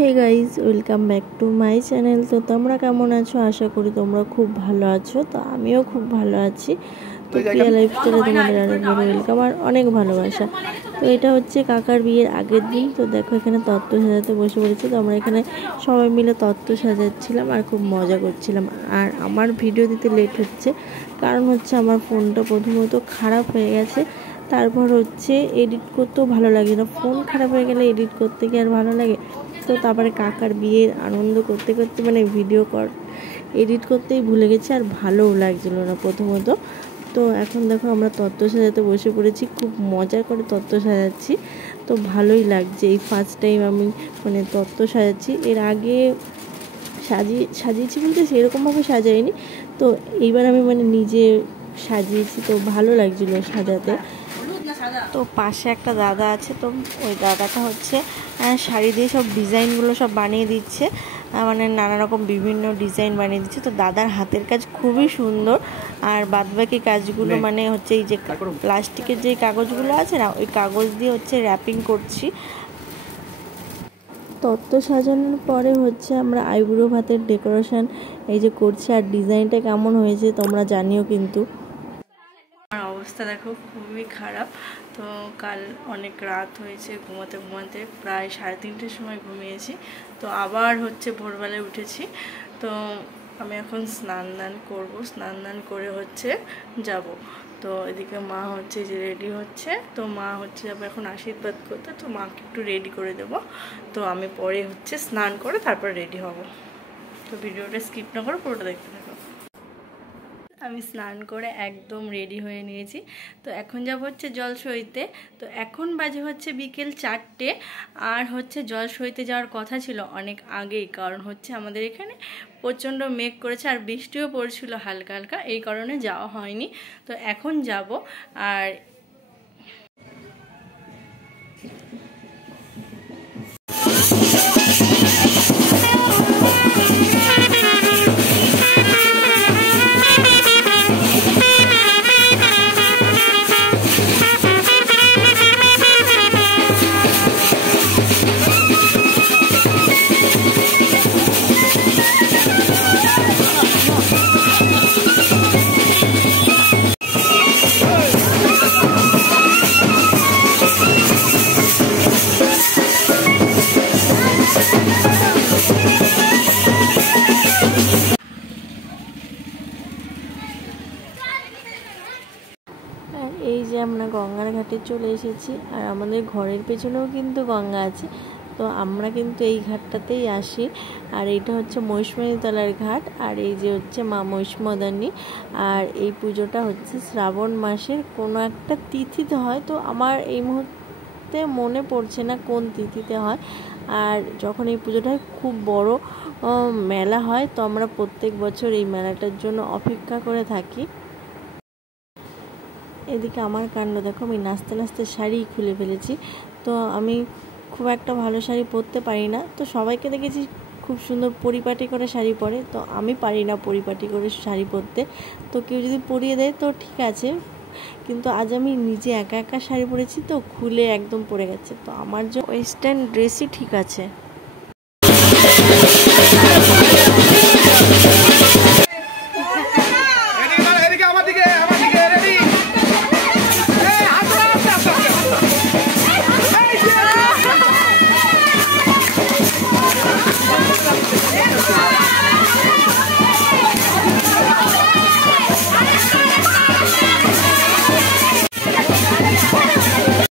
Hey guys, welcome back to my channel. তো তোমরা কেমন আছো? আশা করি তোমরা খুব ভালো আছো। তো আমিও খুব ভালো আছি। তো প্রিয়া লাইফস্টাইলে তোমাদের আরেকবার ওয়েলকাম আর অনেক ভালোবাসা। তো এটা হচ্ছে কাকার বিয়ের আগের দিন। তো দেখো এখানে তত্ত্ব সাজাতে বসে পড়েছি। তো আমরা এখানে সবাই মিলে তত্ত্ব সাজাচ্ছিলাম আর খুব মজা করছিলাম। আর আমার ভিডিও দিতে লেট হচ্ছে, কারণ হচ্ছে আমার ফোনটা প্রথমত খারাপ হয়ে গেছে। তারপর হচ্ছে এডিট করতেও ভালো লাগে না, ফোন খারাপ হয়ে গেলে এডিট করতে কি আর ভালো লাগে? তো তারপরে কাকার বিয়ের আনন্দ করতে করতে মানে এডিট করতেই ভুলে গেছি, আর ভালোও লাগছিল না প্রথমত। তো এখন দেখো আমরা তত্ত্ব সাজাতে বসে পড়েছি, খুব মজা করে তত্ত্ব সাজাচ্ছি। তো ভালোই লাগছে, এই ফার্স্ট টাইম আমি মানে তত্ত্ব সাজাচ্ছি। এর আগে সাজিয়েছি বলতে সেরকমভাবে সাজাইনি, তো এইবার আমি মানে নিজে সাজিয়েছি, তো ভালো লাগছিলো সাজাতে। তো পাশে একটা দাদা আছে, তো ওই দাদাটা হচ্ছে শাড়ি দিয়ে সব ডিজাইনগুলো সব বানিয়ে দিচ্ছে, মানে নানা রকম বিভিন্ন ডিজাইন বানিয়ে দিচ্ছে। তো দাদার হাতের কাজ খুবই সুন্দর। আর বাদবাকি কাজগুলো মানে হচ্ছে এই যে প্লাস্টিকের যে কাগজগুলো আছে না, ওই কাগজ দিয়ে হচ্ছে র্যাপিং করছি। তত্ত্ব সাজানোর পরে হচ্ছে আমরা আইবুড়ো ভাতের ডেকোরেশন এই যে করছি। আর ডিজাইনটা কেমন হয়েছে তোমরা জানিও কিন্তু। আমার অবস্থা দেখো খুবই খারাপ। তো কাল অনেক রাত হয়েছে, ঘুমাতে ঘুমাতে প্রায় 3:30টার সময় ঘুমিয়েছি। তো আবার হচ্ছে ভোরবেলায় উঠেছি। তো আমি এখন স্নান দান করবো, স্নান দান করে হচ্ছে যাব। তো এদিকে মা হচ্ছে যে রেডি হচ্ছে, তো মা হচ্ছে যাবে এখন আশীর্বাদ করতে। তো মাকে একটু রেডি করে দেবো। তো আমি পরে হচ্ছে স্নান করে তারপর রেডি হব। তো ভিডিওটা স্কিপ না করে পুরোটা দেখতে থাকো। আমি স্নান করে একদম রেডি হয়ে নিয়েছি। তো এখন যাব হচ্ছে জল সইতে। তো এখন বাজে হচ্ছে বিকেল 4টে। আর হচ্ছে জল সইতে যাওয়ার কথা ছিল অনেক আগেই, কারণ হচ্ছে আমাদের এখানে প্রচণ্ড মেঘ করেছে আর বৃষ্টিও পড়ছিল হালকা হালকা, এই কারণে যাওয়া হয়নি। তো এখন যাব। আর এই যে আমরা গঙ্গার ঘাটে চলে এসেছি। আর আমাদের ঘরের পেছনেও কিন্তু গঙ্গা আছে। তো আমরা কিন্তু এই ঘাটটাতেই আসি। আর এইটা হচ্ছে মহিষমণিতলার ঘাট। আর এই যে হচ্ছে মা মহিষমদানী। আর এই পুজোটা হচ্ছে শ্রাবণ মাসের কোনো একটা তিথিতে হয়। তো আমার এই মুহূর্তে মনে পড়ছে না কোন তিথিতে হয়। আর যখন এই পুজোটা হয় খুব বড় মেলা হয়। তো আমরা প্রত্যেক বছর এই মেলাটার জন্য অপেক্ষা করে থাকি। এদিকে আমার কাণ্ড দেখো, আমি নাচতে নাচতে শাড়ি খুলে ফেলেছি। তো আমি খুব একটা ভালো শাড়ি পরতে পারি না। তো সবাইকে দেখেছি খুব সুন্দর পরিপাটি করে শাড়ি পরে, তো আমি পারি না পরিপাটি করে শাড়ি পরতে। তো কেউ যদি পরিয়ে দেয় তো ঠিক আছে, কিন্তু আজ আমি নিজে একা একা শাড়ি পরেছি, তো খুলে একদম পরে গেছে। তো আমার যে ওয়েস্টার্ন ড্রেসই ঠিক আছে।